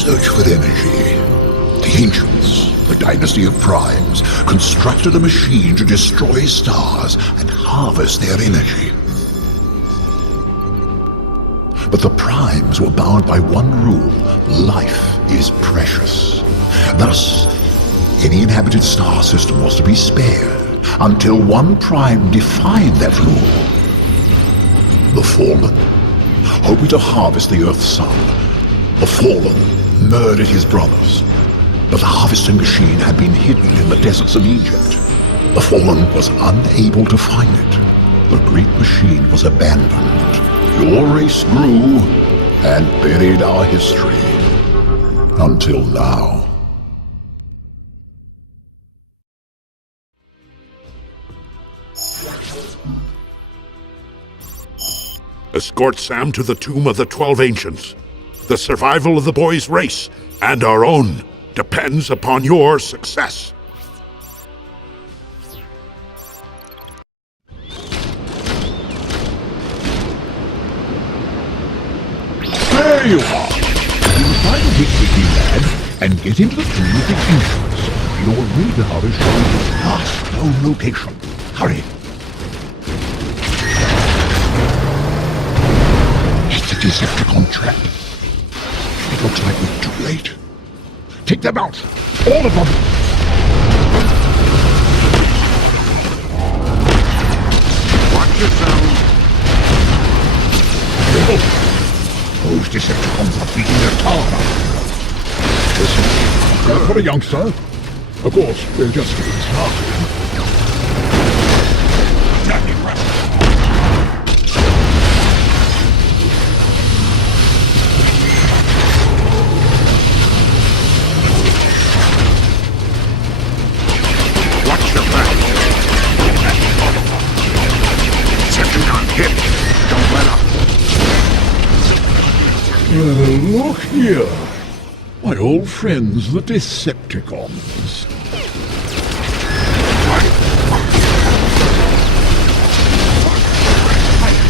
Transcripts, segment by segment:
search for energy. The ancients, the dynasty of primes, constructed a machine to destroy stars and harvest their energy. But the primes were bound by one rule: life is precious. Thus, any inhabited star system was to be spared until one prime defied that rule. The Fallen, hoping to harvest the Earth's sun, the Fallen murdered his brothers. But the harvesting machine had been hidden in the deserts of Egypt. The Fallen was unable to find it. The great machine was abandoned. Your race grew and buried our history. Until now. Escort Sam to the tomb of the 12 Ancients. The survival of the boy's race, and our own, depends upon your success. There you are! You will find a quickly, lad, and get into the tomb of the Ancients. Your radar is showing its last known location. Hurry! It's a Decepticon trap. It looks like we're too late. Take them out! All of them! Watch yourself! Those Decepticons are beating their tar out. Listen, good for a youngster. Of course, we're just getting started. Attacking rat. Watch your back! Decepticon hit! Don't let up! Look here. My old friends, the Decepticons.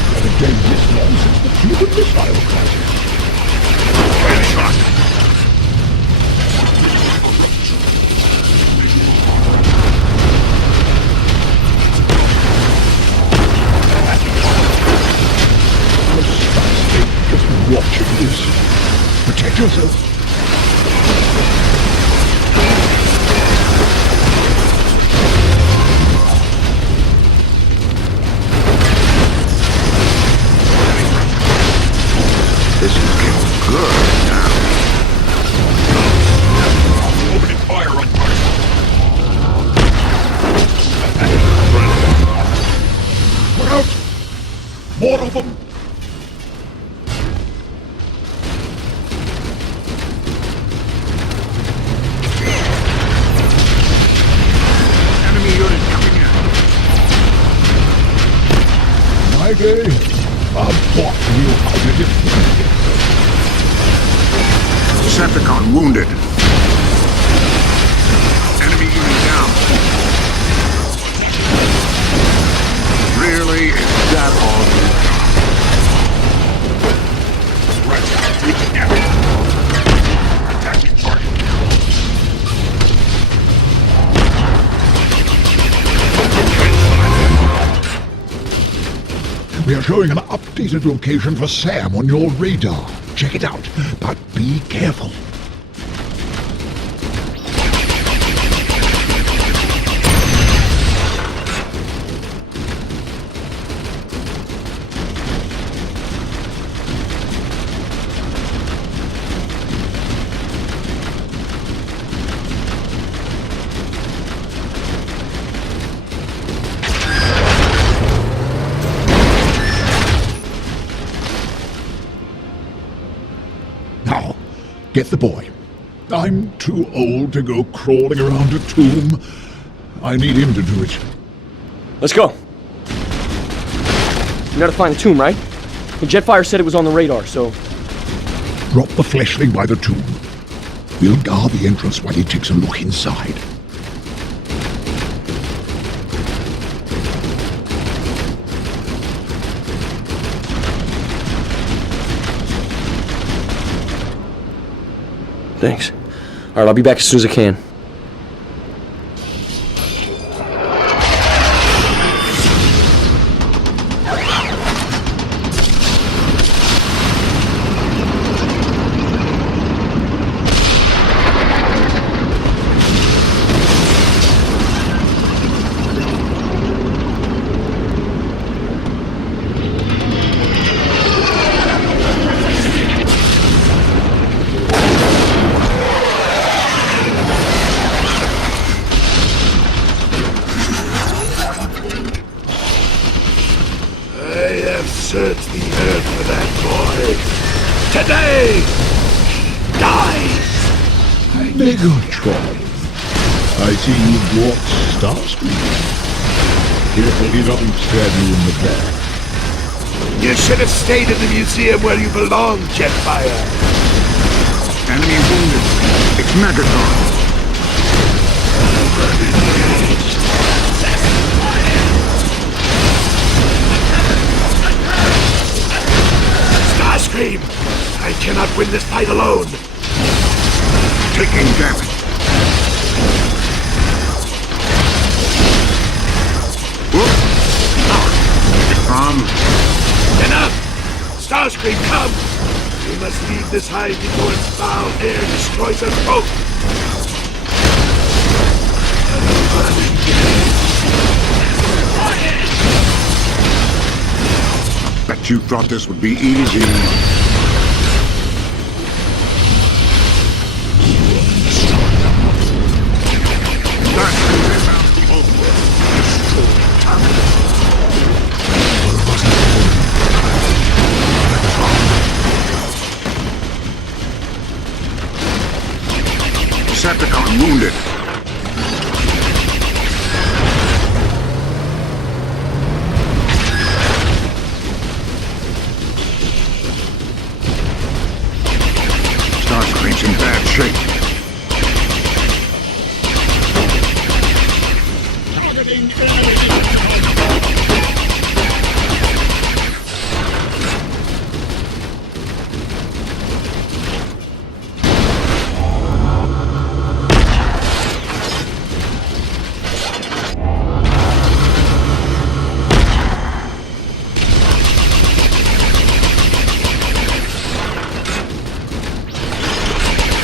I've been dead this long since the Cuban Missile Crisis. Just watching this. Protect yourself. This is getting good now. Opening fire on target. Look out! More of them! Enemy unit coming in. My day, I've fought you how to defeat it. Decepticon wounded. Enemy unit down. Really? Is that all you got? Right, taking damage. Attacking target. We are showing an updated location for Sam on your radar. Check it out, but be careful. Now, get the boy. I'm too old to go crawling around a tomb. I need him to do it. Let's go. You gotta find the tomb, right? The Jetfire said it was on the radar, so... Drop the fleshling by the tomb. We'll guard the entrance while he takes a look inside. Thanks. Alright, I'll be back as soon as I can. Search the earth for that boy. Today, dies. Megatron. I see you've brought Starscream. Careful he doesn't stab you in the back. You should have stayed in the museum where you belong, Jetfire. Enemy wounded. It's Megatron. Starscream! I cannot win this fight alone. Taking damage. Whoop! Enough! Starscream, come! We must leave this hive before its foul air destroys us both. Bet you thought this would be easy. Decepticon wounded. Starscream's in bad shape. Targeting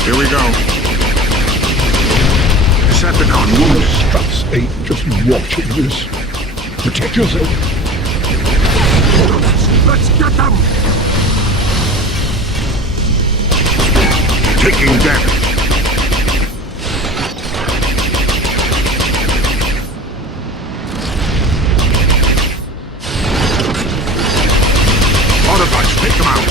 Here we go. Decepticon wounded. Struts ain't just watching this. Protect yourself. Let's get them! Taking damage. Autobots, take them out.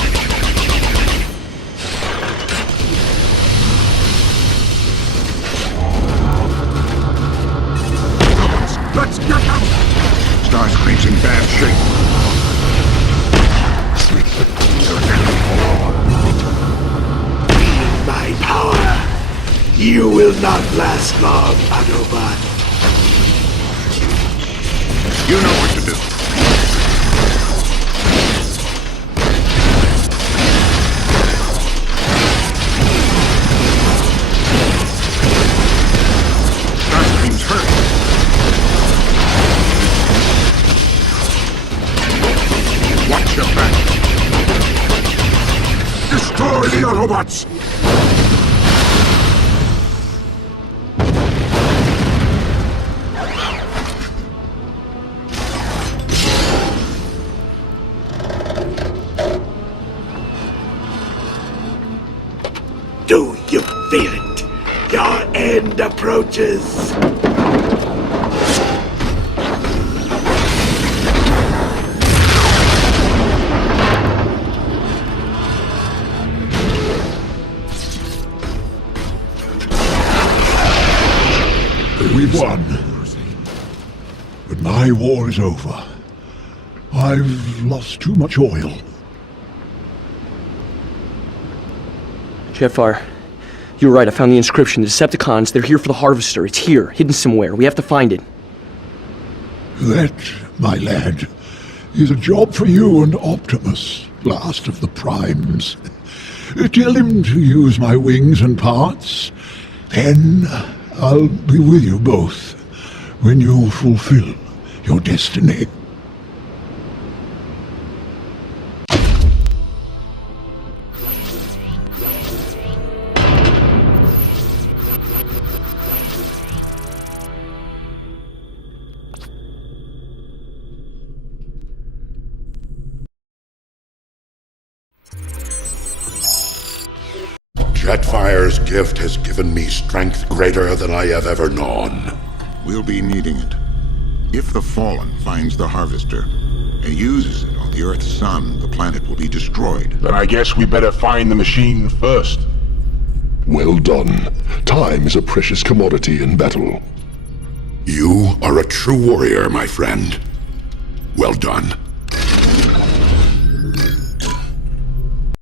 Let's get them! Starscream's in bad shape. Feel my power. You will not last long, Autobot. You know what to do. Starscream's hurt. Watch your back. Destroy the Autobots! Do you feel it? Your end approaches. We've won. But my war is over. I've lost too much oil. Jetfire, you were right. I found the inscription. The Decepticons, they're here for the Harvester. It's here, hidden somewhere. We have to find it. That, my lad, is a job for you and Optimus, last of the Primes. Tell him to use my wings and parts. Then I'll be with you both when you fulfill your destiny. Jetfire's gift has given me strength greater than I have ever known. We'll be needing it. If the Fallen finds the Harvester and uses it on the Earth's sun, the planet will be destroyed. Then I guess we better find the machine first. Well done. Time is a precious commodity in battle. You are a true warrior, my friend. Well done.